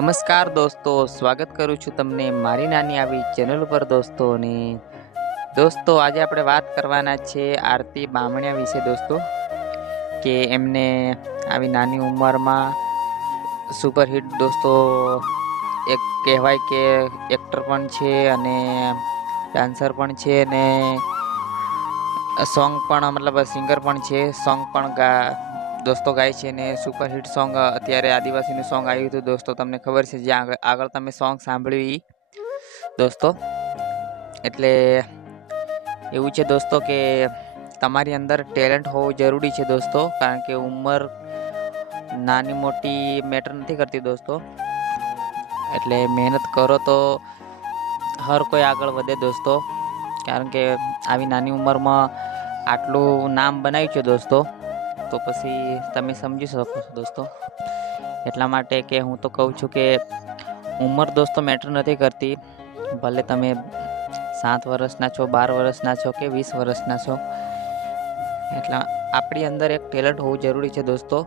નમસ્કાર દોસ્તો, સ્વાગત કરું છું તમને મારી નાની આવી ચેનલ પર દોસ્તો. અને દોસ્તો આજે આપણે વાત કરવાના છે આરતી બામણિયા વિશે દોસ્તો, કે એમને આવી નાની ઉંમરમાં સુપરહિટ દોસ્તો એક કહેવાય કે એક્ટર પણ છે અને ડાન્સર પણ છે અને સોંગ પણ મતલબ સિંગર પણ છે. સોંગ પણ દોસ્તો ગાય છે ને સુપરહિટ સોંગ અત્યારે આદિવાસીનું સોંગ આવ્યું હતું દોસ્તો, તમને ખબર છે જે આગળ તમે સોંગ સાંભળ્યું દોસ્તો. એટલે એવું છે દોસ્તો કે તમારી અંદર ટેલેન્ટ હોવું જરૂરી છે દોસ્તો, કારણ કે ઉંમર નાની મોટી મેટર નથી કરતી દોસ્તો. એટલે મહેનત કરો તો હર કોઈ આગળ વધે દોસ્તો, કારણ કે આવી નાની ઉંમરમાં આટલું નામ બનાવ્યું છે દોસ્તો, તો પછી તમે સમજી શકો છો દોસ્તો. એટલા માટે કે હું તો કહું છું કે ઉંમર દોસ્તો મેટર નથી કરતી, ભલે તમે 7 વર્ષના છો, 12 વર્ષના છો કે 20 વર્ષના છો. એટલા આપણી અંદર એક ટેલેન્ટ હોવું જરૂરી છે દોસ્તો.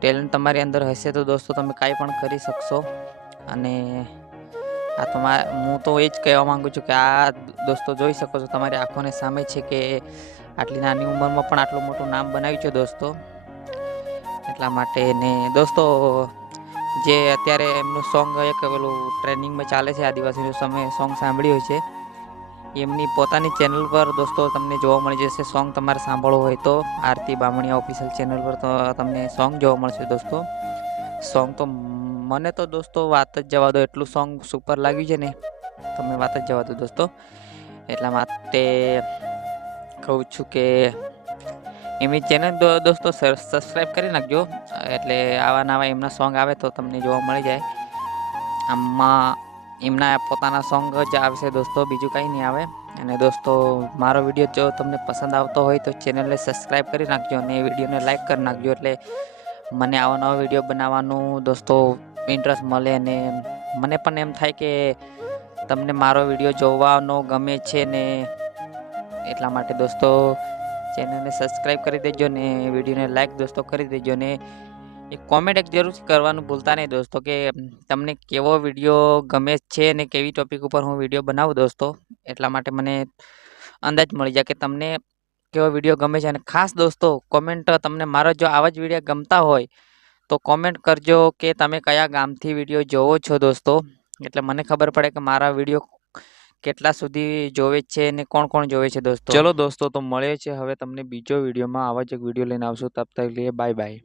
ટેલેન્ટ તમારી અંદર હશે તો દોસ્તો તમે કાંઈ પણ કરી શકશો. અને હું તો એ જ કહેવા માંગુ છું કે આ દોસ્તો જોઈ શકો છો તમારી આંખોને સામે છે કે આટલી નાની ઉંમરમાં પણ આટલું મોટું નામ બનાવ્યું છે દોસ્તો. એટલા માટે ને દોસ્તો જે અત્યારે એમનું સોંગ એક પેલું ટ્રેન્ડિંગમાં ચાલે છે આદિવાસીનું, તમે સોંગ સાંભળ્યું છે. એમની પોતાની ચેનલ પર દોસ્તો તમને જોવા મળી જશે. સોંગ તમારે સાંભળવું હોય તો આરતી બામણિયા ઓફિશિયલ ચેનલ પર તો તમને સોંગ જોવા મળશે દોસ્તો. સોંગ તો મને તો દોસ્તો વાત જ જવા દો, એટલું સોંગ સુપર લાગ્યું છે ને, તમે વાત જ જવા દો દોસ્તો. એટલા માટે કહું છું કે એમની ચેનલ દોસ્તો સબસ્ક્રાઈબ કરી નાખજો, એટલે આવા નવા એમના સોંગ આવે તો તમને જોવા મળી જાય. આમાં એમના પોતાના સોંગ જ આવશે દોસ્તો, બીજું કંઈ નહીં આવે. અને દોસ્તો મારો વિડીયો જો તમને પસંદ આવતો હોય તો ચેનલને સબસ્ક્રાઈબ કરી નાખજો અને વિડીયોને લાઈક કરી નાખજો, એટલે મને આવા નવા વિડીયો બનાવવાનું દોસ્તો ઇન્ટરેસ્ટ મળે અને મને પણ એમ થાય કે તમને મારો વિડીયો જોવાનો ગમે છે ને. એટલા માટે દોસ્તો ચેનલને સબસ્ક્રાઈબ કરી દેજો ને વિડીયોને લાઈક દોસ્તો કરી દેજો ને એક કોમેન્ટ એક જરૂરથી કરવાનું ભૂલતા નહીં દોસ્તો, કે તમને કેવો વિડીયો ગમે છે ને કેવી ટોપિક ઉપર હું વિડીયો બનાવું દોસ્તો. એટલા માટે મને અંદાજ મળી જાય કે તમને કેવો વિડીયો ગમે છે. અને ખાસ દોસ્તો કોમેન્ટ તમને મારો જો આવા જ વિડીયો ગમતા હોય તો કોમેન્ટ કરજો કે તમે કયા ગામથી વિડીયો જોવો છો દોસ્તો, એટલે મને ખબર પડે કે મારા વિડીયો કેટલા સુધી જોવે છે ને કોણ કોણ જોવે છે દોસ્તો. ચલો દોસ્તો તો મળે છે હવે તમને બીજો વિડીયોમાં, આવા જ એક વિડીયો લઈને આવશું. તબ તક લે બાય બાય.